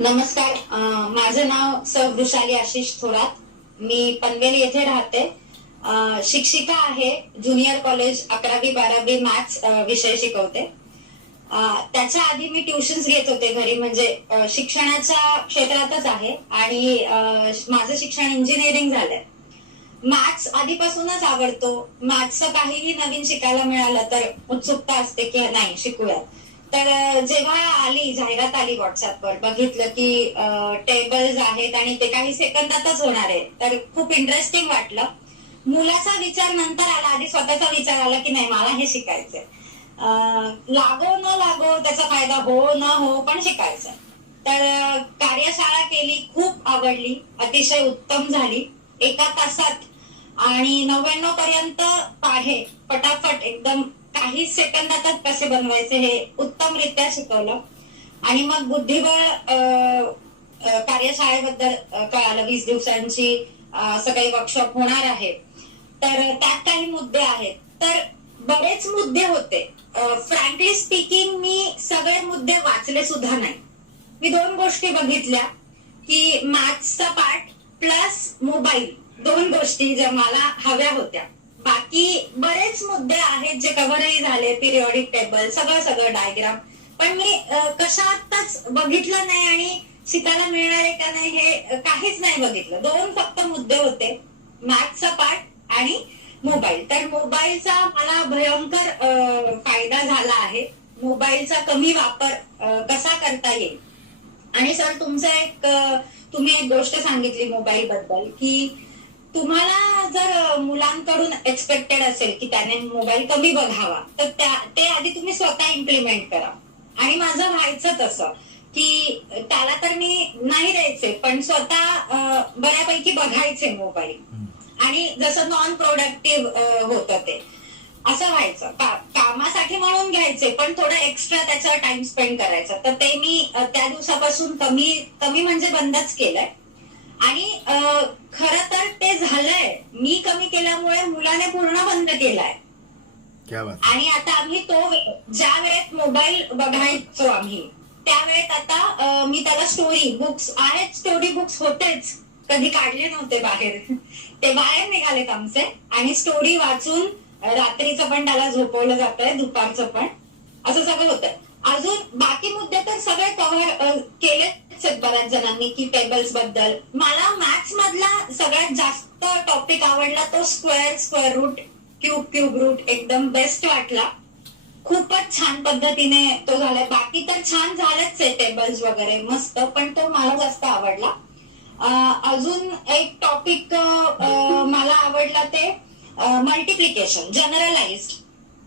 नमस्कार माझं नाव स वृषाली आशिष थोरात. मी पनवेल येथे राहते. शिक्षिका आहे ज्युनियर कॉलेज अकरावी बारावी मॅथ्स विषय शिकवते. त्याच्या आधी मी ट्युशन्स घेत होते घरी म्हणजे शिक्षणाच्या क्षेत्रातच आहे आणि माझं शिक्षण इंजिनिअरिंग झालंय. मॅथ्स आधीपासूनच आवडतो. मॅथ्सचं काहीही नवीन शिकायला मिळालं तर उत्सुकता असते की नाही शिकूयात. तर जेव्हा आली जाहिरात आली व्हॉट्सअपवर बघितलं की टेबल्स आहेत आणि ते काही सेकंदातच होणार आहे तर खूप इंटरेस्टिंग वाटलं. मुलाचा विचार नंतर आला आधी स्वतःचा विचार आला की नाही मला हे शिकायचंय. लागो न लागो त्याचा फायदा हो न हो पण शिकायचं तर कार्यशाळा केली खूप आवडली अतिशय उत्तम झाली. एका तासात आणि नव्याण्णव पर्यंत पाढे पटापट एकदम काही सेकंदातच कसे बनवायचे हे उत्तमरित्या शिकवलं. आणि मग बुद्धिबळ कार्यशाळेबद्दल कळालं. वीस दिवसांची सगळे वर्कशॉप होणार आहे. तर त्यात काही मुद्दे आहेत. तर बरेच मुद्दे होते. फ्रँकली स्पीकिंग मी सगळे मुद्दे वाचले सुद्धा नाही. मी दोन गोष्टी बघितल्या की मॅथ्सचा पार्ट प्लस मोबाईल दोन गोष्टी ज्या मला हव्या होत्या. बाकी बरेच मुद्दे आहेत जे कव्हरही झाले पिरियॉडिक टेबल सगळं सगळं डायग्राम पण मी कशातच बघितलं नाही आणि शिकायला मिळणार आहे का नाही हे काहीच नाही बघितलं. दोन फक्त मुद्दे होते मॅथ्सचा पार्ट आणि मोबाईल तर मोबाईलचा मला भयंकर फायदा झाला आहे. मोबाईलचा कमी वापर कसा करता येईल? आणि सर तुमचं एक तुम्ही एक गोष्ट सांगितली मोबाईल बद्दल की तुम्हाला जर मुलांकडून एक्सपेक्टेड असेल की त्याने मोबाईल कमी बघावा तर त्या- ते आधी तुम्ही स्वतः इम्प्लिमेंट करा. आणि माझं व्हायचं तसं की त्याला तर मी नाही द्यायचे पण स्वतः बऱ्यापैकी बघायचे मोबाईल आणि जसं नॉन प्रोडक्टिव्ह होतं ते. असं व्हायचं. कामासाठी म्हणून घ्यायचे पण थोडं एक्स्ट्रा त्याच्यावर टाइम स्पेंड करायचं. तर ते मी त्या दिवसापासून कमी कमी म्हणजे बंदच केलंय. आणि खर तर ते झालंय. मी कमी केल्यामुळे मुलाने पूर्ण बंद केलाय. आणि आता आम्ही तो ज्या वेळेत मोबाईल बघायचो आम्ही त्यावेळेत आता मी त्याला स्टोरी बुक्स आहेत स्टोरी बुक्स होतेच. कधी काढले नव्हते बाहेर. ते बाहेर निघालेत आमचे. आणि स्टोरी वाचून रात्रीचं पण त्याला झोपवलं जातंय दुपारचं पण. असं सगळं होतं. अजून बाकी मुद्दे तर सगळे कव्हर केलेच आहेत बऱ्याच जणांनी की टेबल्सबद्दल. मला मॅथ्स मधला सगळ्यात जास्त टॉपिक आवडला तो square square root cube cube root एकदम बेस्ट वाटला. खूपच छान पद्धतीने तो झालाय. बाकी तर छान झालंच आहे टेबल्स वगैरे. मस्त पण तो मला जास्त आवडला. अजून एक टॉपिक मला आवडला ते मल्टिप्लिकेशन जनरलाइज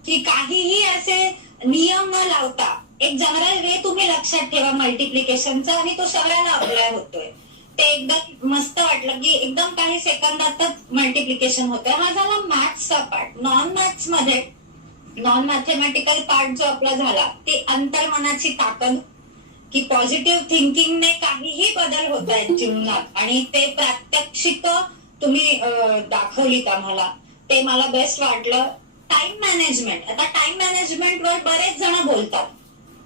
की काहीही असे नियम न लावता एक जनरल वे तुम्ही लक्षात ठेवा मल्टिप्लिकेशनचा आणि तो सगळ्याला अप्लाय होतोय. ते एकदम मस्त वाटलं की एकदम काही सेकंदातच मल्टिप्लिकेशन होतंय. हा झाला मॅथ्सचा पार्ट नॉन मॅथ्समध्ये नॉन मॅथेमॅटिकल पार्ट जो आपला झाला ते अंतर्मनाची ताकद की पॉझिटिव्ह थिंकिंगने काहीही बदल होत आहेत जीवनात. आणि ते प्रात्यक्षिक तुम्ही दाखवलीत आम्हाला. ते मला बेस्ट वाटलं. टाइम मॅनेजमेंट आता टाइम मॅनेजमेंट वर बरेच जण बोलतात.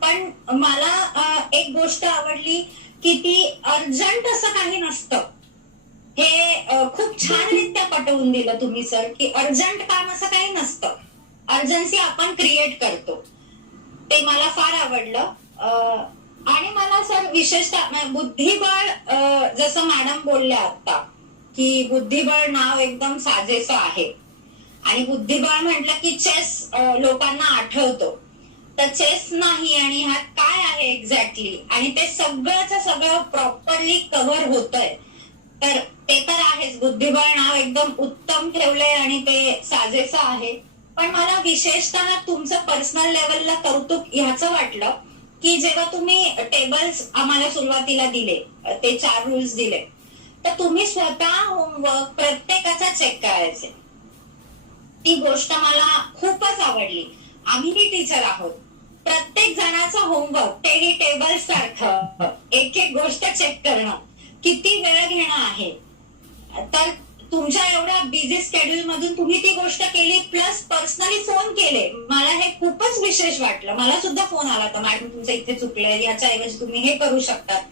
पण मला एक गोष्ट आवडली की ती अर्जंट असं काही नसतं. हे खूप खूप छानरित्या पटवून दिलं तुम्ही सर की अर्जंट काम असं काही नसतं. अर्जन्सी आपण क्रिएट करतो. ते मला फार आवडलं. आणि मला सर विशेषतः बुद्धिबळ जसं मॅडम बोलल्या आता की बुद्धिबळ नाव एकदम साजेसं आहे. आणि बुद्धिबळ म्हटलं की चेस लोकांना आठवतो. तर चेस नाही आणि हा काय आहे एक्झॅक्टली आणि ते सगळंच सगळं प्रॉपरली कव्हर होतंय. तर ते तर आहेच. बुद्धिबळ नाव एकदम उत्तम ठेवलंय आणि ते साजेसं आहे. पण मला विशेषतः तुमचं पर्सनल लेवलला कौतुक ह्याचं वाटलं की जेव्हा तुम्ही टेबल्स आम्हाला सुरुवातीला दिले ते चार रूल्स दिले तर तुम्ही स्वतः होमवर्क प्रत्येकाचा चेक करायचे. ती गोष्ट मला खूपच आवडली आम्हीही टीचर आहोत. प्रत्येक जणाचं होमवर्क तेही टेबल सारखं. एक एक गोष्ट चेक करणं. किती वेळ घेणं आहे? तर तुमच्या एवढ्या बिझी स्केड्यूल मधून तुम्ही ती गोष्ट केली प्लस पर्सनली फोन केले. मला हे खूपच विशेष वाटलं. मला सुद्धा फोन आला होता मॅडम तुमचं इथे चुकलंय. याच्याऐवजी तुम्ही हे करू शकतात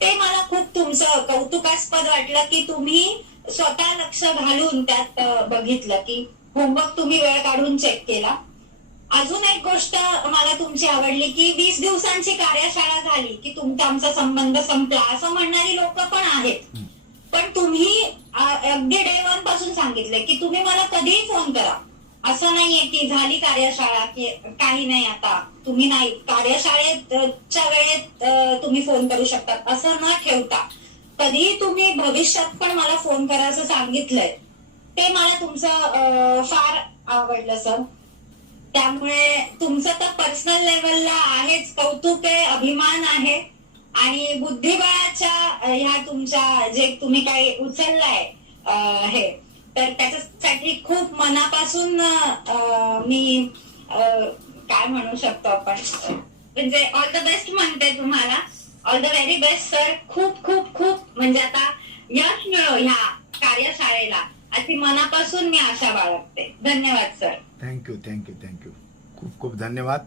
ते मला खूप तुमचं कौतुकास्पद वाटलं की तुम्ही स्वतः लक्ष घालून त्यात बघितलं की होमवर्क तुम्ही वेळ काढून चेक केला. अजून एक गोष्ट मला तुमची आवडली की वीस दिवसांची कार्यशाळा झाली की तुमचा आमचा संबंध संपला असं म्हणणारी लोक पण आहेत. पण तुम्ही अगदी डे वनपासून सांगितले की तुम्ही मला कधीही फोन करा. असं नाहीये की झाली कार्यशाळा की काही नाही आता. तुम्ही नाही. कार्यशाळेत अ, च्या वेळेत तुम्ही फोन करू शकता असं न ठेवता. कधीही तुम्ही भविष्यात पण मला फोन करा असं सांगितलंय. ते मला तुमचं फार आवडलं सर त्यामुळे तुमचं तर पर्सनल लेवलला आहेच. कौतुक आहे अभिमान आहे. आणि बुद्धिबळाच्या ह्या तुमच्या जे तुम्ही काही उचललाय हे तर त्याच्यासाठी खूप मनापासून मी काय म्हणू शकतो आपण? म्हणजे ऑल द बेस्ट म्हणते तुम्हाला. All the very best sir खूप खूप खूप म्हणजे आता यश मिळो ह्या कार्यशाळेला. अशी मनापासून मी आशा बाळगते. धन्यवाद सर थँक्यू थँक्यू थँक्यू खूप खूप धन्यवाद.